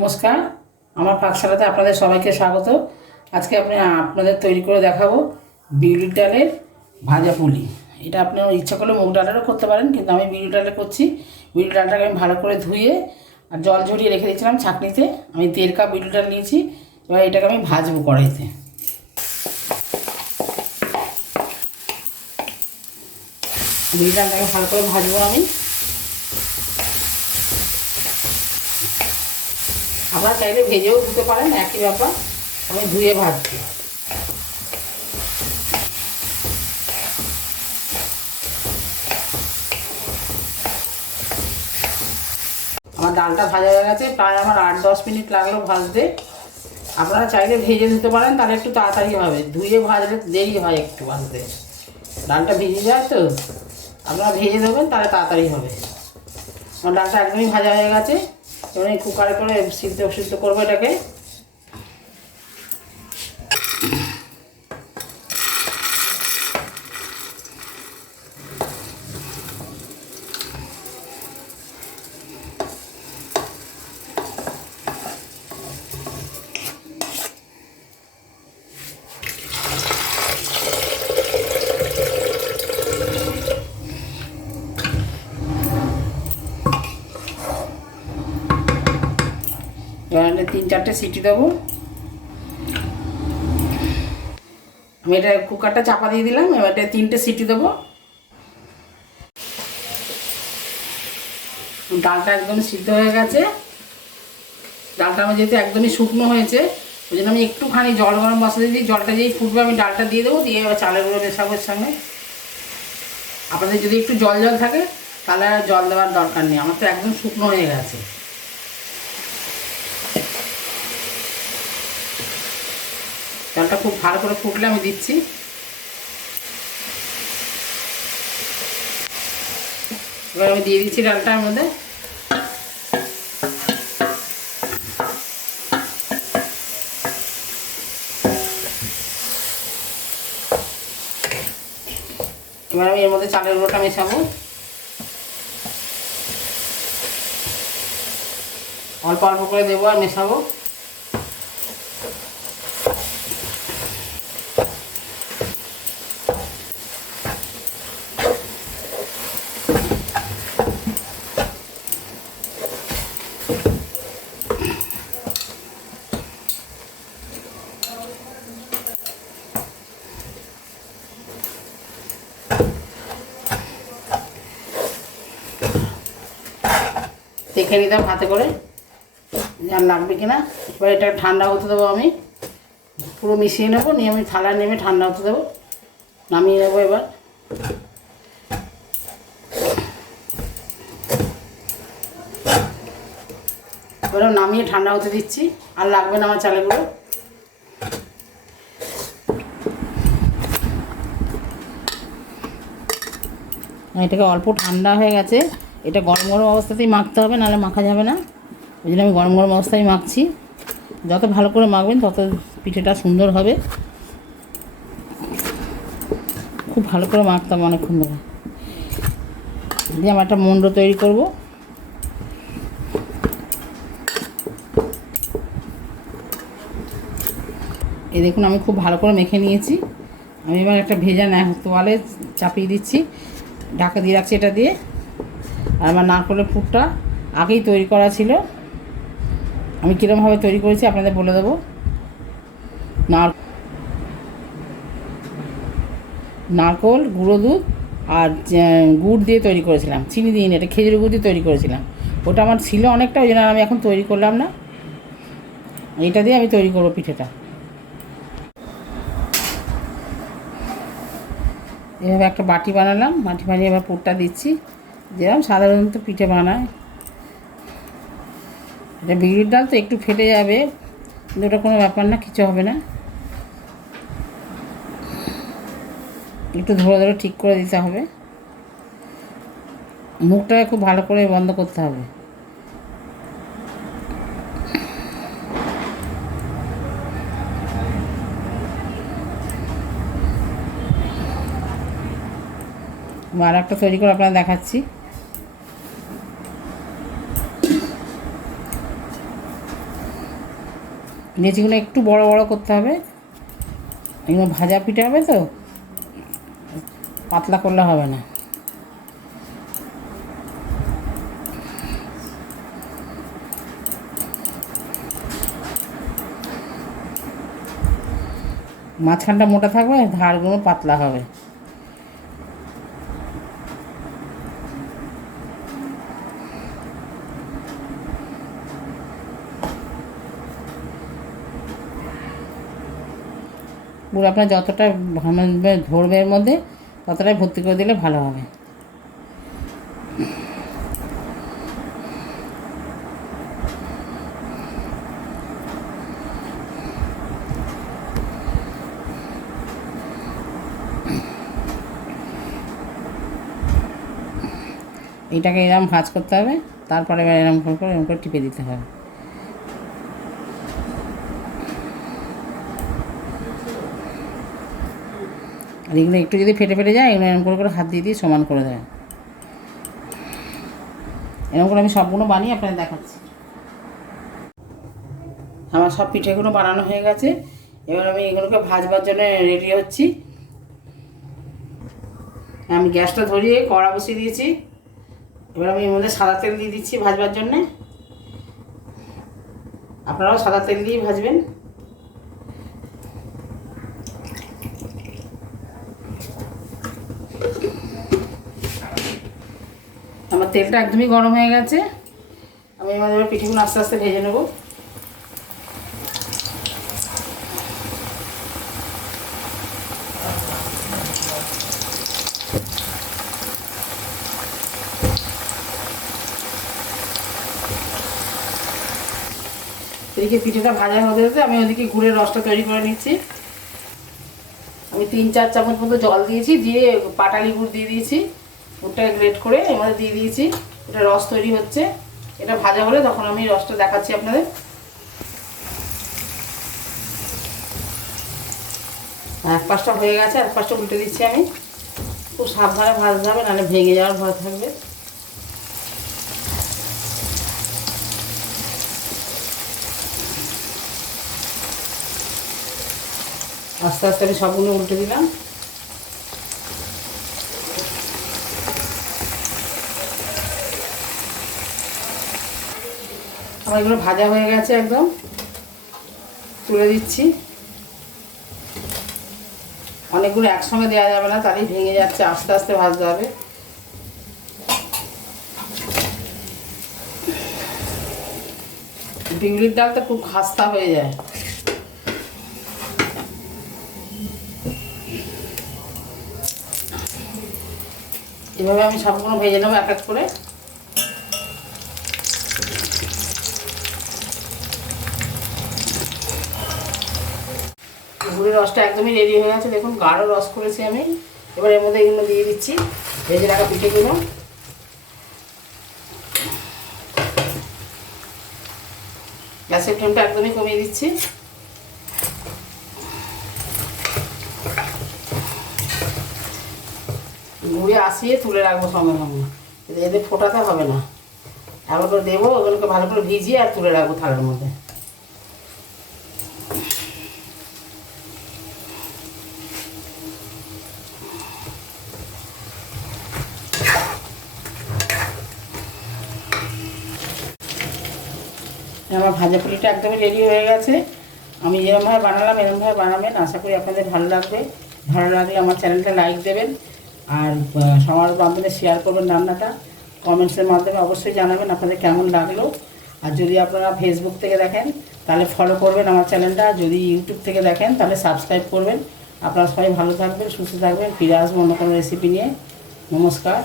নমস্কার, আমার পাকশালাতে আপনাদের সবাইকে স্বাগত। আজকে আপনাদের তৈরি করে দেখাবো বিউলির ডালের ভাজা পুলি। এটা আপনারা ইচ্ছা করলে মুগ ডালেরও করতে পারেন, কিন্তু আমি বিউলির ডালে করছি। বিউলির ডালটাকে আমি ভালো করে ধুয়ে আর জল ঝরিয়ে রেখে দিয়েছিলাম ছাঁকনিতে। আমি 1.5 কাপ বিউলির ডাল নিয়েছি। এবার এটাকে আমি ভাজবো কড়াইতে। বিউলির ডালটাকে ভালো করে ভাজবো আমি। আপনারা চাইলে ভেজেও দিতে পারেন, একই ব্যাপার। আমি ধুয়ে ভাজছি। আমার ডালটা ভাজা হয়ে গেছে, প্রায় আমার 8-10 মিনিট লাগলো ভাজতে। আপনারা চাইলে ভেজে দিতে পারেন, তাহলে একটু তাড়াতাড়ি হবে। ধুয়ে ভাজলে দেরি হয় একটু ভাজতে, ডালটা ভিজে যায় তো। আপনারা ভেজে দেবেন, তাহলে তাড়াতাড়ি হবে। আমার ডালটা একদমই ভাজা হয়ে গেছে। এবার এই কুকারে করে সিদ্ধ করবো এটাকে। এবার 3-4টে সিটি দেবো। আমি এটা কুকারটা চাপা দিয়ে দিলাম। এবার 3টে সিটি দেবো। ডালটা একদম সিদ্ধ হয়ে গেছে। ডালটা আমার যেহেতু একদমই শুকনো হয়েছে, ওই জন্য আমি একটুখানি জল গরম বসা দিয়ে দিই। জলটা যেই ফুটবে আমি ডালটা দিয়ে দেবো, দিয়ে এবার চালের গুঁড়ো মেশাবো এর সঙ্গে। আপনাদের যদি একটু জল জল থাকে তাহলে আর জল দেওয়ার দরকার নেই। আমার তো একদম শুকনো হয়ে গেছে। ডালটা খুব ভালো করে ফুটলে আমি দিচ্ছি। এবার আমি দিয়ে দিচ্ছি ডালটার মধ্যে। এবার আমি এর মধ্যে চালের গুঁড়োটা মেশাবো। অল্প অল্প করে দেবো আর মেশাবো। দেখে নিতাম হাতে করে আর লাগবে কিনা। এবার এটা ঠান্ডা হতে দেবো। আমি পুরো মিশিয়ে নেবো, নিয়ে আমি থালায় নেমে ঠান্ডা হতে দেবো। নামিয়ে নেবো এবার। এবার নামিয়ে ঠান্ডা হতে দিচ্ছি। আর লাগবে না আমার চালেগুলো। এটাকে অল্প ঠান্ডা হয়ে গেছে। এটা গরম গরম অবস্থাতেই মাখতে হবে, নাহলে মাখা যাবে না। ওই জন্য আমি গরম গরম অবস্থায় মাখছি। যত ভালো করে মাখবেন তত পিঠেটা সুন্দর হবে। খুব ভালো করে মাখতে হবে অনেকক্ষণ ধরে। দিয়ে আমি একটা মন্ড তৈরি করব। এই দেখুন, আমি খুব ভালো করে মেখে নিয়েছি। আমি এবার একটা ভেজা তোয়ালে চাপিয়ে দিচ্ছি, ঢাকা দিয়ে রাখছি এটা দিয়ে। আর আমার নারকেলের পুরটা আগেই তৈরি করা ছিল। আমি কীরকমভাবে তৈরি করেছি আপনাদের বলে দেবো। নারকেল, গুঁড়ো দুধ আর গুড় দিয়ে তৈরি করেছিলাম, চিনি দিয়ে। এটা খেজুর গুড় দিয়ে তৈরি করেছিলাম। ওটা আমার ছিল অনেকটা, ওই জন্য আমি এখন তৈরি করলাম না। এটা দিয়ে আমি তৈরি করবো পিঠেটা। এভাবে একটা বাটি বানালাম, বাটি বানিয়ে এবার পুরটা দিচ্ছি, যেরকম সাধারণত পিঠে বানায়। এটা বিউলির ডাল তো একটু ফেটে যাবে, কিন্তু ওটা কোনো ব্যাপার না, কিছু হবে না। একটু ধরে ধরে ঠিক করে দিতে হবে। মুখটাকে খুব ভালো করে বন্ধ করতে হবে। আর একটা তৈরি করে আপনারা দেখাচ্ছি। লেচিগুলো একটু বড় বড় করতে হবে, এগুলো ভাজা পিঠে হবে তো, পাতলা করলে হবে না। মাঝখানটা মোটা থাকবে, ধারগুলো পাতলা হবে। পুরো আপনার যতটা ধরবে এর মধ্যে ততটাই ভর্তি করে দিলে ভালো হবে। এইটাকে এরকম ভাজ করতে হবে, তারপরে এবার এরকম করে টিপে দিতে হবে। আর এগুলো একটু যদি ফেটে ফেটে যায়, এগুলো এরকম করে হাত দিয়ে সমান করে দেয়। এরকম করে আমি সবগুলো বানিয়ে আপনাদের দেখাচ্ছি। আমার সব পিঠেগুলো বানানো হয়ে গেছে, এবার আমি এগুলোকে ভাজবার জন্য রেডি হচ্ছি। আমি গ্যাসটা ধরিয়ে কড়া বসিয়ে দিয়েছি, এবার আমি এর মধ্যে সাদা তেল দিয়ে দিচ্ছি ভাজবার জন্যে। আপনারাও সাদা তেল দিয়েই ভাজবেন। আমার তেলটা একদমই গরম হয়ে গেছে, আমি এবার পিঠেগুলো আস্তে আস্তে ভেজে নেব। এদিকে পিঠেটা ভাজা হতে হতে আমি ওদিকে গুড়ের রসটা তৈরি করে নিচ্ছি। আমি 3-4 চামচ মতো জল দিয়েছি, দিয়ে পাটালি গুড় দিয়ে দিয়েছি, গুড়টাকে গ্রেট করে এর মধ্যে দিয়ে দিয়েছি। এটা রস তৈরি হচ্ছে, এটা ভাজা হলে তখন আমি রসটা দেখাচ্ছি আপনাদের। এক পাশটা হয়ে গেছে, এক পাশটা উল্টে দিচ্ছি আমি। খুব সাবধানে ভাজতে হবে, নাহলে ভেঙে যাওয়ার ভয় থাকবে। আস্তে আস্তে আমি সবগুলো উল্টে দিলাম। আমার এগুলো ভাজা হয়ে গেছে, একদম তুলে দিচ্ছি। অনেকগুলো একসঙ্গে দেওয়া যাবে না, তাহলেই ভেঙে যাচ্ছে, আস্তে আস্তে ভাজতে হবে। বিউলির ডালটা খুব খাস্তা হয়ে যায়। এভাবে আমি সবগুলো ভেজে নেবো এক এক করে। গুড়ের রসটা একদমই রেডি হয়ে গেছে, দেখুন গাঢ় রস করেছি আমি। এবার এর মধ্যে এগুলো দিয়ে দিচ্ছি, ভেজে রাখা পিঠেগুলো। গ্যাসের ফ্লেমটা একদমই কমিয়ে দিচ্ছি। গুঁড়ে আসিয়ে তুলে রাখবো সঙ্গে সঙ্গে, এদের ফোটাতে হবে না। এবার করে দেবো, ওগুলোকে ভালো করে ভিজিয়ে আর তুলে রাখবো থালার মধ্যে। আমার ভাজা পুলিটা একদমই রেডি হয়ে গেছে। আমি যেরকমভাবে বানালাম এরকমভাবে বানাবেন, আশা করি আপনাদের ভালো লাগবে। ভালো লাগলে আমার চ্যানেলটা লাইক দেবেন, আর সবার মাধ্যমে শেয়ার করবেন রান্নাটা। কমেন্টসের মাধ্যমে অবশ্যই জানাবেন আপনাদের কেমন লাগলো। আর যদি আপনারা ফেসবুক থেকে দেখেন তাহলে ফলো করবেন আমার চ্যানেলটা, যদি ইউটিউব থেকে দেখেন তাহলে সাবস্ক্রাইব করবেন। আপনারা সবাই ভালো থাকবেন, সুস্থ থাকবেন। ফিরে আসবো অন্য কোনো রেসিপি নিয়ে। নমস্কার।